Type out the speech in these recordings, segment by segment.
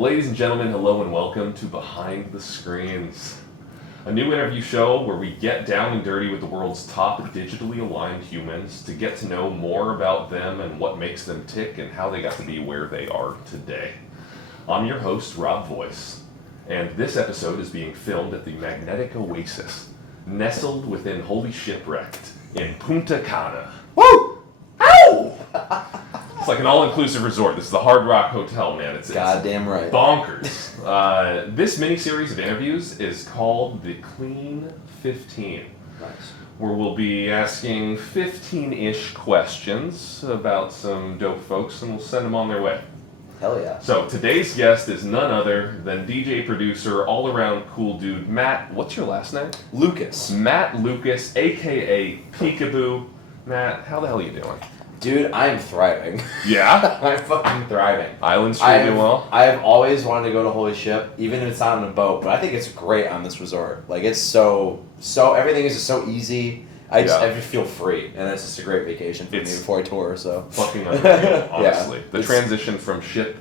Ladies and gentlemen, hello and welcome to Behind the Screens, a new interview show where we get down and dirty with the world's top digitally aligned humans to get to know more about them and what makes them tick and how they got to be where they are today. I'm your host, Rob Voice, and this episode is being filmed at the magnetic Oasis, nestled within Holy Shipwrecked in Punta Cana. Woo! Ow! It's like an all-inclusive resort. This is the Hard Rock Hotel, man. It's goddamn right. Bonkers. This mini-series of interviews is called The Clean 15. Nice. Where we'll be asking 15-ish questions about some dope folks, and we'll send them on their way. Hell yeah. So today's guest is none other than DJ producer, all-around cool dude, Matt. What's your last name? Lucas. Matt Lucas, a.k.a. Peekaboo. Matt, how the hell are you doing? Dude, I'm thriving. Yeah? I'm fucking thriving. Island's treating you well? I have always wanted to go to Holy Ship, even if it's not on a boat, but I think it's great on this resort. Like, it's so everything is just so easy. I just feel free, and it's just a great vacation for me before I tour, so. Fucking unreal, honestly. Yeah, the transition from ship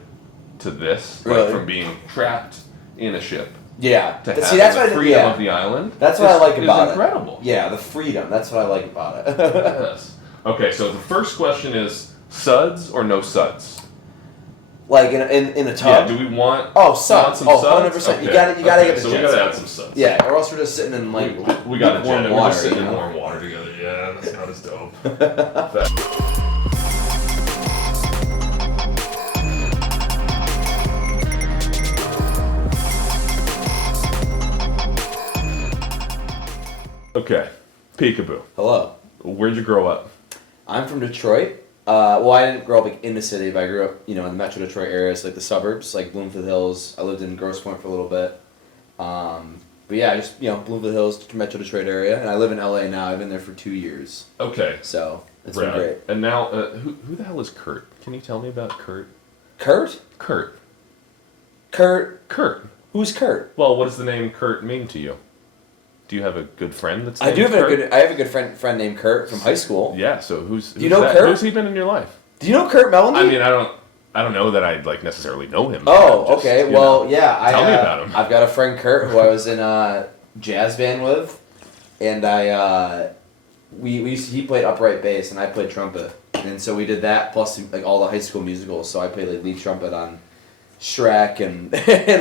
to this, really? like from being trapped in a ship. Yeah. To have the freedom of the island. That's what I like about it. It's incredible. Yeah, the freedom. That's what I like about it. Yes. Okay, so the first question is, suds or no suds? Like in a tub? Yeah, do we want suds? Some oh, suds? 100%. Okay. You gotta get the so jet. We gotta add some suds. Yeah, or else we're just sitting in like we got a warm jet. water. We're just sitting in warm water together. Yeah, that's not as dope. Okay, Peekaboo. Hello. Where'd you grow up? I'm from Detroit. Well, I didn't grow up like in the city, but I grew up, in the Metro Detroit area, so like the suburbs, like Bloomfield Hills. I lived in Grosse Pointe for a little bit. But yeah, just Bloomfield Hills, Metro Detroit area, and I live in LA now. I've been there for 2 years. Okay. So it's been great. And now, who the hell is Kurt? Can you tell me about Kurt? Kurt? Kurt. Who's Kurt? Well, what does the name Kurt mean to you? Do you have a good friend that's named Kurt? I have a good friend named Kurt from high school. Yeah, so who's Do you know that? Kurt? Who's he been in your life? Do you know Kurt Melanie? I mean, I don't know that I necessarily know him. Oh, okay. Well, yeah. Tell me about him. I've got a friend Kurt who I was in a jazz band with, and he played upright bass and I played trumpet, and so we did that plus like all the high school musicals. So I played like lead trumpet on Shrek and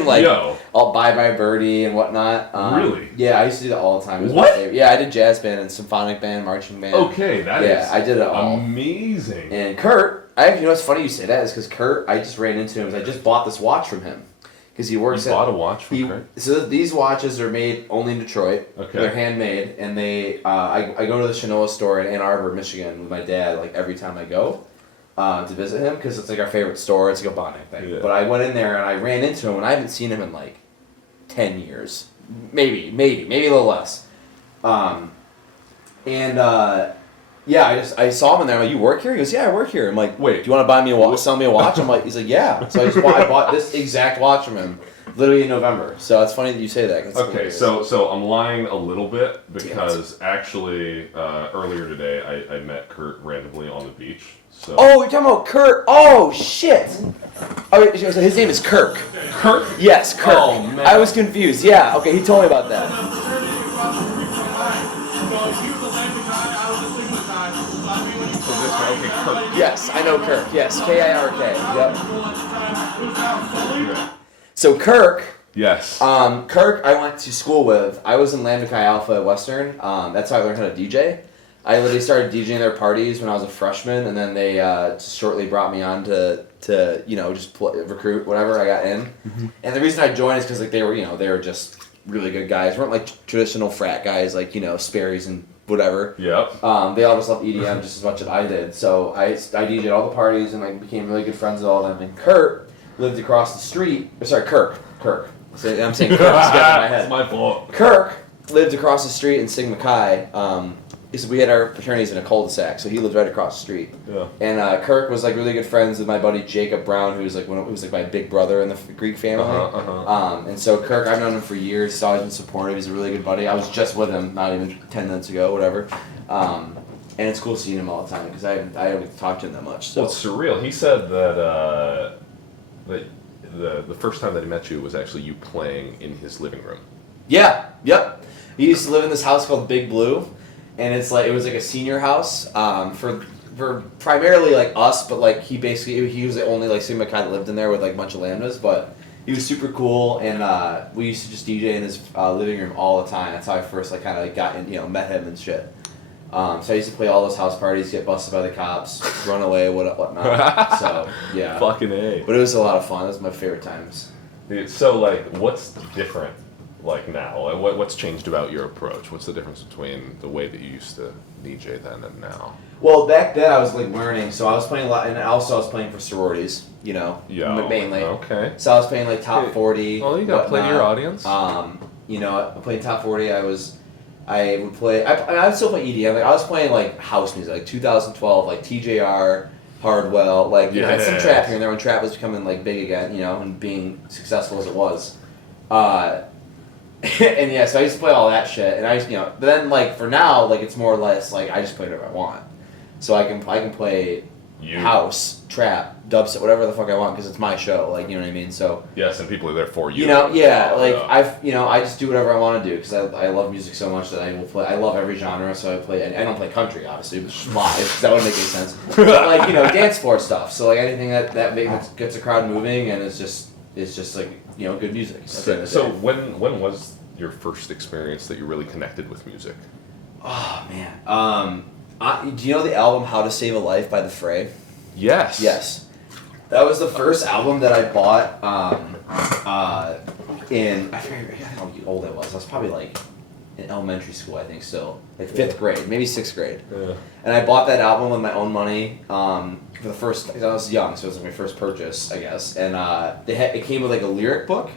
like all Bye Bye Birdie and whatnot. Really? Yeah, I used to do that all the time. It was what? My favorite. Yeah, I did jazz band and symphonic band, marching band. Okay, that is. Yeah, I did it all. Amazing. And Kurt, it's funny you say that is because Kurt, I just ran into him. I just bought this watch from him because he works. You bought a watch from Kurt? So these watches are made only in Detroit. Okay. They're handmade, and they. I go to the Shinola store in Ann Arbor, Michigan, with my dad like every time I go. To visit him because it's like our favorite store. It's like a bonding thing. Yeah. But I went in there and I ran into him and I haven't seen him in like 10 years, maybe a little less. I saw him in there. I'm like, you work here? He goes, yeah, I work here. I'm like, wait, do you want to buy me a watch? Sell me a watch? I'm like, he's like, yeah. So I bought this exact watch from him, literally in November. So it's funny that you say that. Okay, so I'm lying a little bit because actually earlier today I met Kurt randomly on the beach. So. Oh, you're talking about Kirk. Oh, shit. Oh, his name is Kirk. Kirk? Yes, Kirk. Oh, man. I was confused. Yeah, okay, he told me about that. Okay, Kirk. Yes, I know Kirk. Yes, Kirk. Yep. So Kirk. Yes. Kirk, I went to school with. I was in Lambda Chi Alpha at Western. That's how I learned how to DJ. I literally started DJing their parties when I was a freshman, and then they just shortly brought me on to just recruit whatever I got in. Mm-hmm. And the reason I joined is because like they were just really good guys. They weren't like traditional frat guys like Sperry's and whatever. Yep. They all just loved EDM just as much as I did. So I DJed all the parties and like became really good friends with all of them. And Kurt lived across the street. Sorry, Kirk. So I'm saying Kirk. It's getting in my head. It's my fault. Kirk lived across the street in Sigma Chi. We had our fraternities in a cul-de-sac, so he lived right across the street. Yeah. And Kirk was like really good friends with my buddy Jacob Brown, who was like my big brother in the Greek family. And so Kirk, I've known him for years. He's always been supportive. He's a really good buddy. I was just with him not even 10 minutes ago, whatever. And it's cool seeing him all the time because I haven't talked to him that much. So. Well, it's surreal. He said that the first time that I met you was actually you playing in his living room. Yeah, yep. He used to live in this house called Big Blue, and it was like a senior house for primarily like us, but like he was the only like sigma guy that lived in there with like a bunch of lambdas, but he was super cool, and we used to just DJ in his living room all the time. That's how I first like kind of like got in, met him and shit. So I used to play all those house parties, get busted by the cops, run away, whatnot. So yeah, Fucking A. but it was a lot of fun. It was my favorite times. Dude, so like, what's different like now? Like, what's changed about your approach? What's the difference between the way that you used to DJ then and now? Well, back then I was like learning, so I was playing a lot, and also I was playing for sororities, mainly. Okay. So I was playing like top 40. Well, you got to play to your audience. I played top 40. I would play. I would still play EDM. Like I was playing like house music, like 2012, like TJR, Hardwell, like you know, some trap here and there when trap was becoming like big again, and being successful as it was. And yeah, so I used to play all that shit, and but then like for now, like it's more or less like I just play whatever I want. So I can play house, trap, dubstep, whatever the fuck I want because it's my show. Like you know what I mean. So yes, and people are there for you. I just do whatever I want to do because I love music so much that I will play. I love every genre, so I play. I don't play country, obviously, but live because that wouldn't make any sense. But like dance floor stuff. So like anything that gets a crowd moving and it's just like good music. So when was your first experience that you really connected with music? Oh man. Do you know the album "How to Save a Life" by The Fray? Yes. Yes. That was the first album that I bought I forget how old I was. I was probably like in elementary school, I think still. Like 5th grade, maybe 6th grade. Yeah. And I bought that album with my own money for the first, I was young, so it was like my first purchase, I guess. And it came with like a lyric book.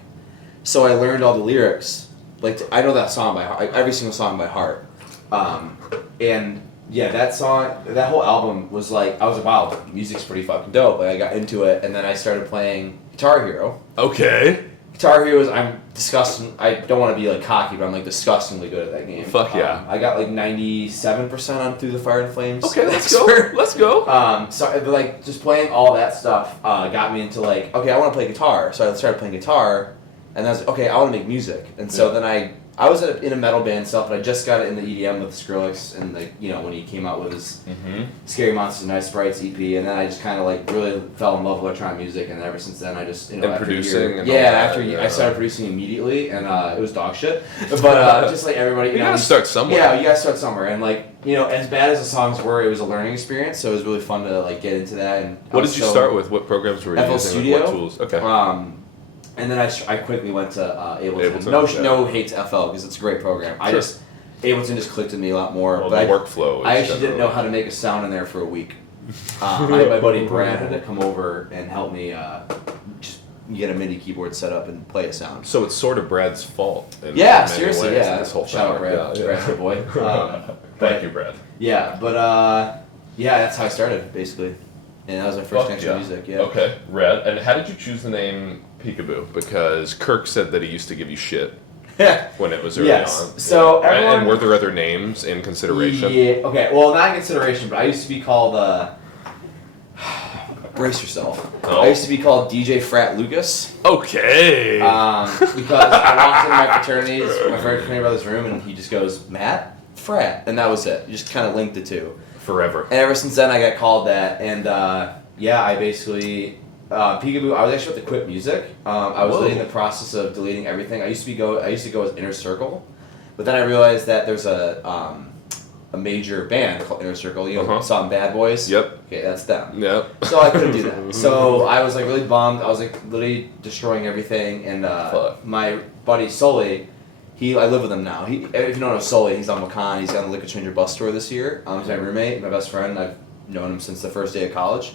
So I learned all the lyrics. I know that song by heart, every single song by heart. And yeah, that song, that whole album was like, I was like, wow, music's pretty fucking dope. Like I got into it, and then I started playing Guitar Hero. Okay. Guitar Hero I'm disgusting. I don't want to be like cocky, but I'm like disgustingly good at that game. Fuck yeah. I got like 97% on Through the Fire and Flames. Okay, let's go. Let's go. So like just playing all that stuff got me into like, okay, I want to play guitar. So I started playing guitar, and I was like, okay, I want to make music. And so then I was in a metal band stuff, but I just got in the EDM with Skrillex and when he came out with his Scary Monsters and Nice Sprites EP, and then I just kind of like really fell in love with electronic music, and ever since then I just and producing I started producing immediately, and it was dog shit, but just like everybody, you gotta start somewhere. Yeah, you gotta start somewhere, and as bad as the songs were, it was a learning experience, so it was really fun to like get into that. And what did you start with? What programs were you FL using? Studio? What tools? Okay. And then I quickly went to Ableton. No hate to FL because it's a great program. Sure. Ableton just clicked with me a lot more. Well, but the workflow. I actually didn't know how to make a sound in there for a week. My buddy Brad had to come over and help me just get a MIDI keyboard set up and play a sound. So it's sort of Brad's fault. Yeah, seriously, yeah. This whole Shout out Brad. Yeah. Brad's good boy. Thank you, Brad. Yeah, but that's how I started basically, and that was my first connection to music. Yeah. Okay, Red. And how did you choose the name Peekaboo? Because Kirk said that he used to give you shit when it was early on. So everyone, and were there other names in consideration? Yeah. Okay. Well, not in consideration, but I used to be called. Brace yourself. Oh. I used to be called DJ Frat Lucas. Okay. Because I walked into my fraternity brother's room, and he just goes, Matt Frat, and that was it. You just kind of linked the two. Forever. And ever since then, I got called that, and I basically. Peekaboo. I was actually about to quit music. I was in the process of deleting everything. I used to go as Inner Circle, but then I realized that there's a major band called Inner Circle. Some Bad Boys. Yep. Okay, that's them. Yep. So I couldn't do that. So I was like really bummed. I was like literally destroying everything. And my buddy Sully, I live with him now. If you don't know Sully, he's on Wakan. He's on the Liquid Stranger bus tour this year. He's my roommate, my best friend. I've known him since the first day of college.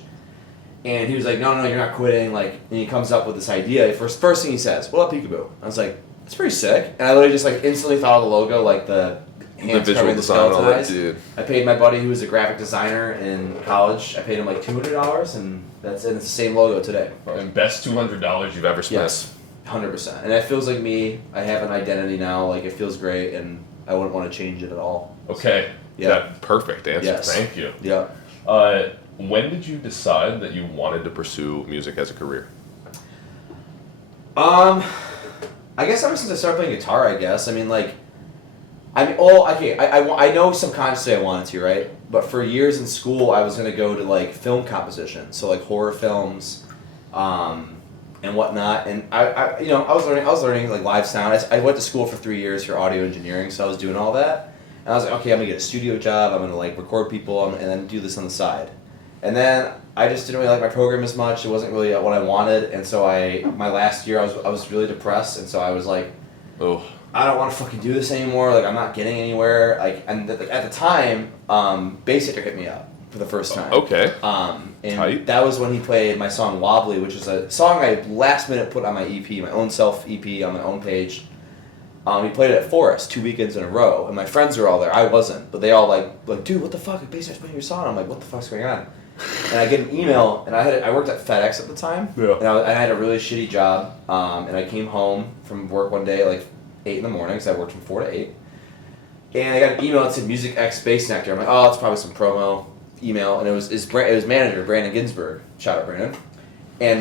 And he was like, no, you're not quitting. And he comes up with this idea. First thing he says, what about Peekaboo? I was like, that's pretty sick. And I literally just instantly thought of the logo, like the hands covering the skeleton eyes. Dude. I paid my buddy who was a graphic designer in college. I paid him like $200, and it's the same logo today. And best $200 you've ever spent. Yes, 100%. And it feels like me. I have an identity now. Like it feels great, and I wouldn't want to change it at all. Okay. Yeah. Perfect answer. Yes. Thank you. Yeah. When did you decide that you wanted to pursue music as a career? I guess ever since I started playing guitar, I guess. I mean, like, I know subconsciously I wanted to, right? But for years in school, I was going to go to, like, film composition. So, like, horror films, and whatnot. And I was learning, like, live sound. I went to school for 3 years for audio engineering, so I was doing all that. And I was like, okay, I'm going to get a studio job. I'm going to, like, record people and then do this on the side. And then I just didn't really like my program as much. It wasn't really what I wanted. And so my last year, I was really depressed. And so I was like, oh, I don't want to fucking do this anymore. Like, I'm not getting anywhere. Like, and at the time, Bassacre hit me up for the first time. Okay. And Tight. that was when he played my song Wobbly, which is a song I last minute put on my EP, my own self EP on my own page. He played it at Forest 2 weekends in a row, and my friends were all there. I wasn't, but they all like, dude, what the fuck? Bassacre's playing your song. I'm like, what the fuck's going on? And I get an email, and I worked at FedEx at the time, Yeah. and I had a really shitty job, and I came home from work one day, like, 8 in the morning, because I worked from 4 to 8, and I got an email that said Music X Bass Nectar. I'm like, oh, it's probably some promo email, and it was manager, Brandon Ginsburg, shout out Brandon, and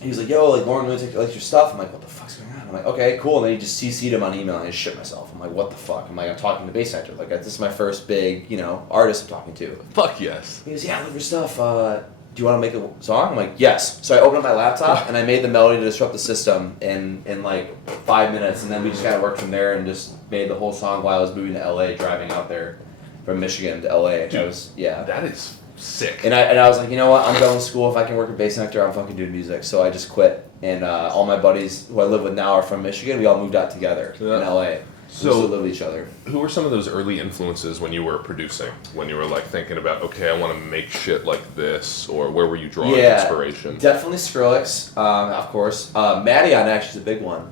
he was like, yo, like, Lauren really likes your stuff. I'm like, what the fuck's going on? I'm like, okay, cool, and then he just CC'd him on email, and I just shit myself. I'm like, what the fuck? I'm like, I'm talking to Bass Nectar, like, this is my first big, artist I'm talking to. Fuck yes. He goes, yeah, I love your stuff. Do you want to make a song? I'm like, yes. So I opened up my laptop and I made the melody to Disrupt the System in like 5 minutes, and then we just kind of worked from there and just made the whole song while I was moving to LA, driving out there from Michigan to LA. Dude, yeah. That is sick. And I was like, you know what? I'm going to school. If I can work at Bass Nectar, I'm fucking doing music. So I just quit. And all my buddies who I live with now are from Michigan. We all moved out together in LA. So, we still live with each other. Who were some of those early influences when you were producing? When you were like thinking about, okay, I want to make shit like this, or where were you drawing inspiration? Definitely Skrillex, of course. Maddion actually is a big one,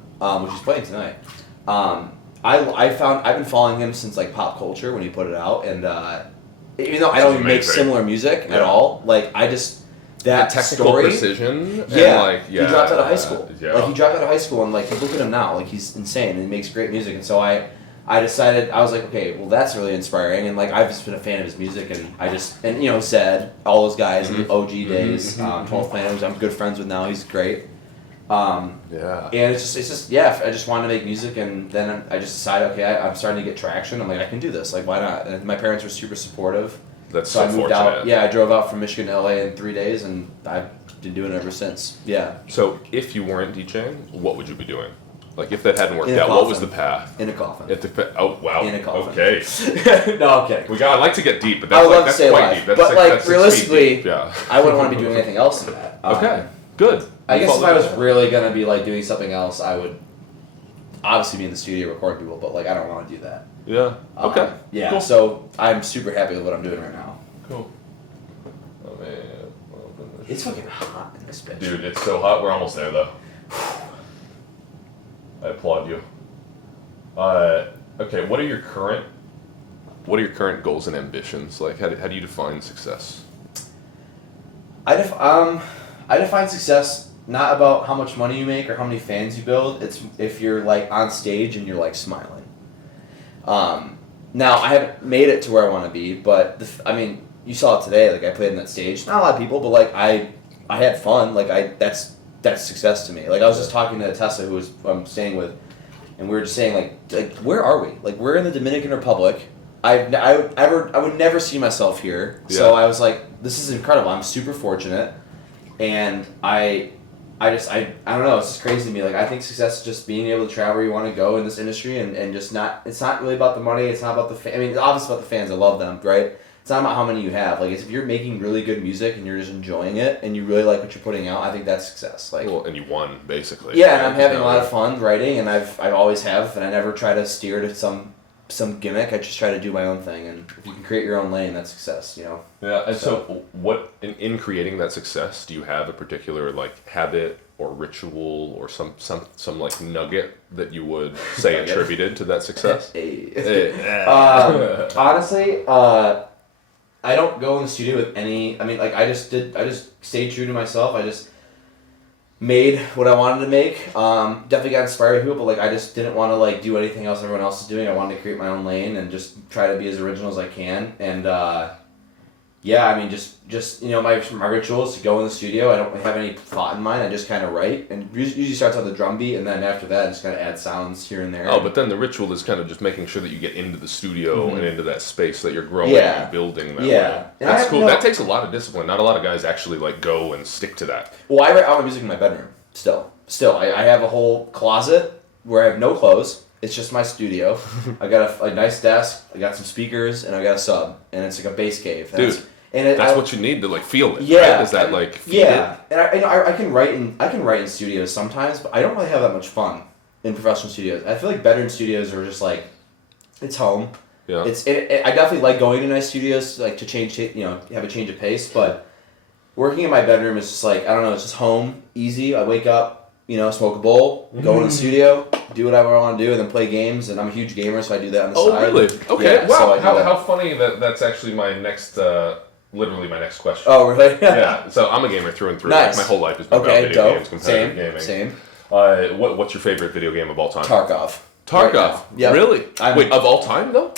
which he's playing tonight. I've been following him since like pop culture when he put it out, and even though I don't even make similar music at all, like I just that the technical story, precision. yeah, and he dropped out of high school. Yeah. Like he dropped out of high school, and like look at him now, like he's insane and he makes great music. And so I decided, I was like, okay, well that's really inspiring, and like I've just been a fan of his music, and Zed, all those guys in the OG days, 12th Planet, who I'm good friends with now, he's great. And it's just I just wanted to make music, and then I just decided, okay, I'm starting to get traction. I'm like, I can do this. Like, why not? And my parents were super supportive. That's so I moved fortunate. out. Yeah, I drove out from Michigan to LA in 3 days, and I've been doing it ever since. Yeah. So if you weren't DJing, what would you be doing? Like if that hadn't worked In a out, coffin. what was the path? In a coffin. Oh wow. In a coffin. Okay. No, I'm kidding. I'd like to get deep, but I that's would love that's to stay quite alive. deep. That's But like, like that's 6 feet realistically, deep. Yeah. I wouldn't want to be doing anything else than that. Okay. Good. I guess if Follow I was that. really gonna be like doing something else, I would obviously be in the studio recording people, but like I don't want to do that. Yeah. Okay. Yeah. Cool. So I'm super happy with what I'm doing right now. Cool. Oh man. Open this It's shit. fucking hot in this bitch. Dude, it's so hot. We're almost there though. I applaud you. Okay, what are your current goals and ambitions? Like, how do you define success? I define success not about how much money you make or how many fans you build. It's if you're like on stage and you're like smiling. Now I haven't made it to where I want to be, but you saw it today. Like I played on that stage. Not a lot of people, but like I had fun. Like that's success to me. Like I was just talking to Tessa, who I'm staying with, and we were just saying like where are we? Like we're in the Dominican Republic. I would never see myself here. Yeah. So I was like, this is incredible. I'm super fortunate, and I don't know. It's just crazy to me. Like I think success is just being able to travel where you want to go in this industry, and just not. It's not really about the money. It's not about the. It's obviously about the fans. I love them, right? It's not about how many you have. Like if you're making really good music and you're just enjoying it and you really like what you're putting out, I think that's success. Like Well, and you won basically. yeah, right? and I'm having a lot of fun writing, and I've always have, and I never try to steer to some gimmick. I just try to do my own thing, and if you can create your own lane, that's success. Yeah, and so what in creating that success, do you have a particular like habit or ritual or some like nugget that you would say attributed to that success? Honestly, I don't go in the studio with any. I just stayed true to myself. I just made what I wanted to make. Definitely got inspired by people, but like I just didn't want to like do anything else everyone else is doing. I wanted to create my own lane and just try to be as original as I can. And Yeah, I mean, just my ritual is to go in the studio. I don't have any thought in mind. I just kind of write, and usually starts on the drum beat, and then after that, I just kind of add sounds here and there. Oh, but then the ritual is kind of just making sure that you get into the studio and into that space that you're growing and building that way. That's cool. That takes a lot of discipline. Not a lot of guys actually like go and stick to that. Well, I write all my music in my bedroom. Still, I have a whole closet where I have no clothes. It's just my studio. I got a nice desk. I got some speakers, and I got a sub, and it's like a bass cave. That's what you need to like feel it. Yeah, right? Is that like feed it? And I can write in studios sometimes, but I don't really have that much fun in professional studios. I feel like better in studios are just like it's home. Yeah. I definitely like going to nice studios like to change have a change of pace, but working in my bedroom is just like I don't know. It's just home, easy. I wake up, smoke a bowl, go in the studio, do whatever I want to do, and then play games. And I'm a huge gamer, so I do that on the side. Oh, really? Okay. Yeah, wow. So How funny that's actually my next. Literally my next question. Oh, really? Yeah. So I'm a gamer through and through. Nice. Like, my whole life has been about video games, competitive gaming. Same. What's your favorite video game of all time? Tarkov. Right, yep. Really? Wait, of all time though?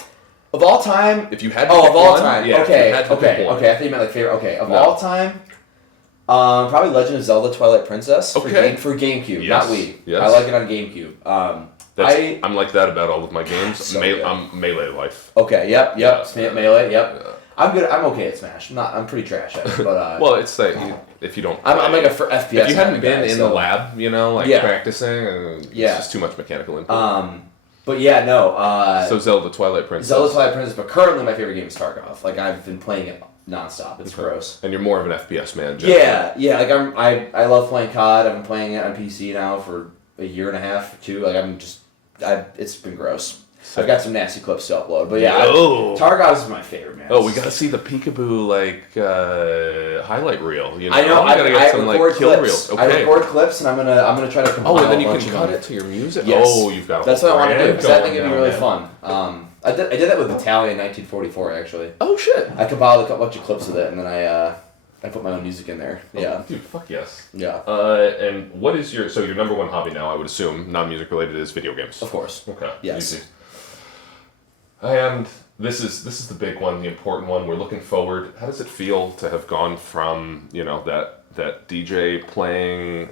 Of all time? If you had to pick of all one? time. Yeah, Okay. I think you meant like favorite. Okay, of all time, probably Legend of Zelda: Twilight Princess for GameCube, not Wii. Yes. I like it on GameCube. I'm like that about all of my games. I'm Melee life. Okay. Yep. Yeah. Melee. Yep. Yeah. I'm good. I'm okay at Smash. I'm pretty trash at it, but well, it's like if you don't. I'm like a FPS. If you hadn't been in the lab, practicing, it's Yeah. just too much mechanical input. But yeah, no. So Zelda Twilight Princess. But currently my favorite game is Tarkov. Like I've been playing it nonstop. It's gross. And you're more of an FPS man. Generally. Yeah. Like I love playing COD. I've been playing it on PC now for a year and a half, 2. Like it's been gross. I've got some nasty clips to upload, but yeah, Tarkov is my favorite, man. Oh, we gotta see the Peekaboo highlight reel. I know. I gotta get some record kill clips. reels. Okay. I record clips, and I'm gonna try to compile. Oh, and then you a can bunch cut of it to your music. Yes. Oh, you've got. That's what I want to do because I think it'd be really fun. I did that with Italia in 1944 actually. Oh shit! I compiled a bunch of clips of it, and then I put my own music in there. Yeah. Oh, dude, fuck yes. Yeah. And what is your number one hobby now? I would assume non-music related is video games. Of course. Okay. Yes. Easy. And this is the big one, the important one. We're looking forward. How does it feel to have gone from that DJ playing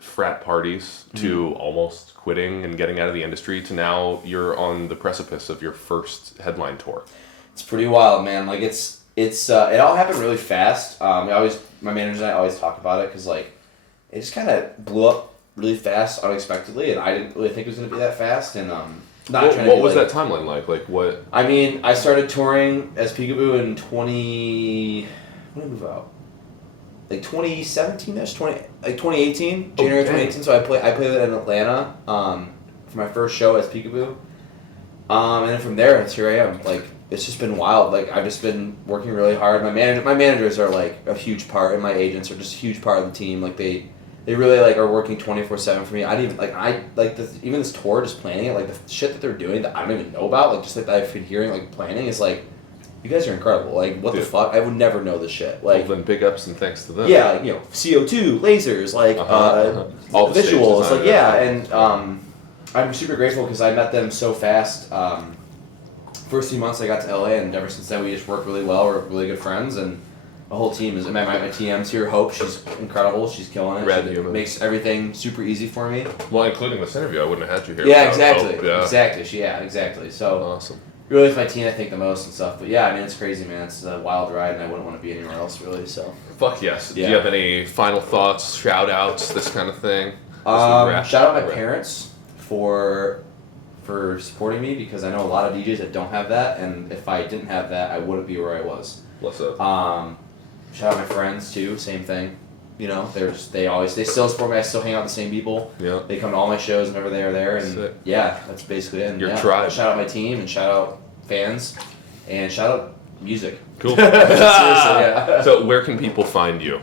frat parties to almost quitting and getting out of the industry to now you're on the precipice of your first headline tour? It's pretty wild, man. Like it all happened really fast. My manager and I always talk about it because like it just kind of blew up really fast, unexpectedly, and I didn't really think it was gonna be that fast. And what was that timeline like? Like what? I mean, I started touring as Peekaboo in when did I move out? Like 2017-ish, 2018, January 2018. So I played it in Atlanta for my first show as Peekaboo. And then from there, here I am. Like it's just been wild. Like I've just been working really hard. My managers are like a huge part, and my agents are just a huge part of the team. Like they really like are working 24/7 for me. Even this tour, just planning it, like the shit that they're doing that I don't even know about, like just like that I've been hearing, like planning is like, you guys are incredible. Like what the fuck? I would never know this shit. Like then big ups and thanks to them. Yeah, like, CO2, lasers, like all the visuals, like and I'm super grateful because I met them so fast. First few months I got to LA, and ever since then we just worked really well. We're really good friends, and the whole team is. My TM's here, Hope. She's incredible. She's killing it. She makes everything super easy for me. Well, including this interview, I wouldn't have had you here. Yeah, exactly. Hope, yeah. Exactly. So awesome. Really, with my team, I think the most and stuff. But yeah, I mean, it's crazy, man. It's a wild ride, and I wouldn't want to be anywhere else, really. So. Fuck yes. Yeah. Do you have any final thoughts, shout outs, this kind of thing? Shout out my parents for supporting me, because I know a lot of DJs that don't have that, and if I didn't have that, I wouldn't be where I was. What's up? Shout out my friends too, same thing. They still support me. I still hang out with the same people. Yeah. They come to all my shows whenever they are there, and sick. Yeah, that's basically it. And your tribe. Shout out my team, and shout out fans, and shout out music. Cool. Seriously, yeah. So where can people find you?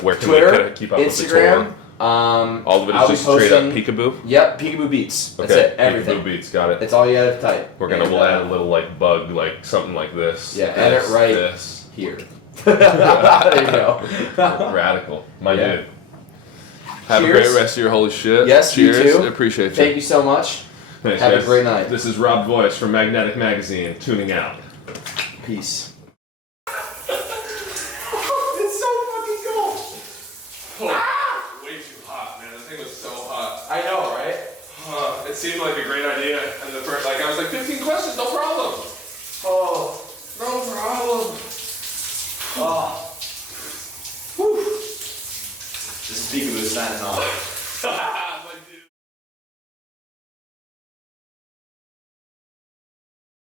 Where can Twitter, we keep up Instagram, with the tour? All of it is just straight up Peekaboo? Yep, Peekaboo Beats. That's it. Everything. Peekaboo Beats, got it. It's all you gotta type. We'll add a little bug, like something like this. Yeah, add it right this. Here. There you go. Radical. My dude. Have a great rest of your holy shit. Yes, cheers. You too. Appreciate you. Thank you so much. Thanks, Have guys. a great night. This is Rob Voice from Magnetic Magazine, tuning out. Peace. Oh. Whew. This is Peekaboo signing off.